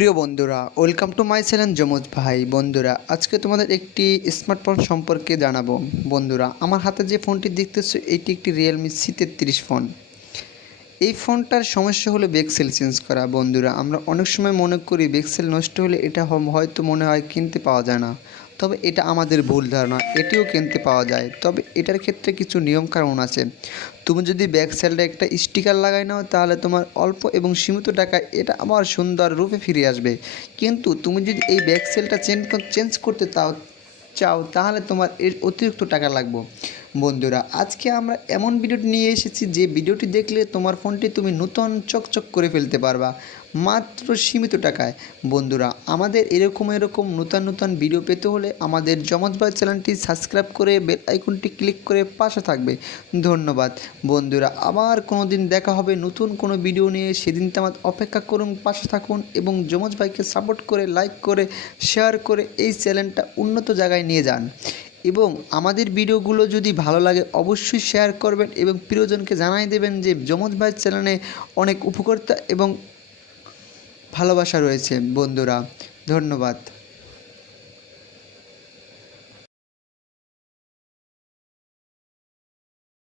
প্রিয় বন্ধুরা, welcome to my channel যমজ ভাই। বন্ধুরা, আজকে তোমাদের একটি স্মার্টফোন সম্পর্কে জানাবো। বন্ধুরা, আমার হাতে যে ফোনটি দেখতেছো এটি একটি রিয়েলমি C33 ফোন। এই ফোনটার সমস্যা হলো বেক্সেল চেঞ্জ করা। বন্ধুরা, আমরা অনেক সময় মনে করি বেক্সেল নষ্ট হলে এটা হয়তো মনে হয় কিনতে পাওয়া যায় না, তবে এটা আমাদের ভুল ধারণা। এটিও কিনতে পাওয়া যায়, তবে এটার ক্ষেত্রে কিছু নিয়মকানুন আছে। তুমি যদি ব্যাকসেলটা একটা স্টিকার লাগাই নাও, তাহলে তোমার অল্প এবং সীমিত টাকায় এটা আবার সুন্দর রূপে ফিরে আসবে। কিন্তু তুমি যদি এই ব্যাকসেলটা চেঞ্জ করতে চাও, তাহলে তোমার এর অতিরিক্ত টাকা লাগবে। বন্ধুরা, আজকে আমরা এমন ভিডিওটি নিয়ে এসেছি যে ভিডিওটি দেখলে তোমার ফোনটি তুমি নতুন চকচক করে ফেলতে পারবা মাত্র সীমিত টাকায়। বন্ধুরা, আমাদের এরকম নতুন ভিডিও পেতে হলে আমাদের যমজ ভাই চ্যানেলটি সাবস্ক্রাইব করে বেল আইকনটি ক্লিক করে পাশে থাকবে। ধন্যবাদ। বন্ধুরা, আবার কোনো দিন দেখা হবে নতুন কোনো ভিডিও নিয়ে। সেদিন আমার অপেক্ষা করুন, পাশে থাকুন এবং যমজ ভাইকে সাপোর্ট করে, লাইক করে, শেয়ার করে এই চ্যানেলটা উন্নত জায়গায় নিয়ে যান। এবং আমাদের ভিডিওগুলো যদি ভালো লাগে অবশ্যই শেয়ার করবেন এবং প্রিয়জনকে জানাই দেবেন যে যমজ ভাই চ্যানেলে অনেক উপকারিতা এবং ভালোবাসা রয়েছে। বন্ধুরা, ধন্যবাদ।